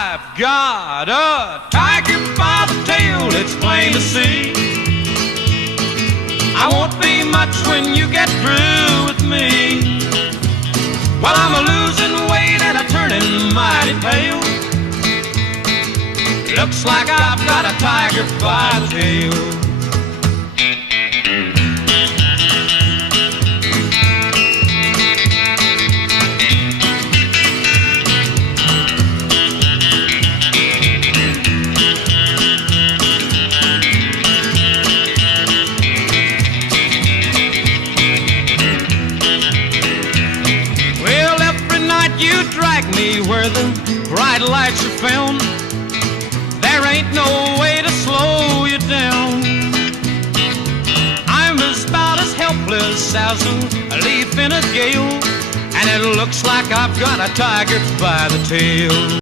I've got a tiger by the tail, it's plain to see. I won't be much when you get through with me. Well, I'm a losing weight and I'm turning mighty pale. Looks like I've got a tiger by the tail. You drag me where the bright lights are found. There ain't no way to slow you down. I'm about as helpless as a leaf in a gale, and it looks like I've got a tiger by the tail.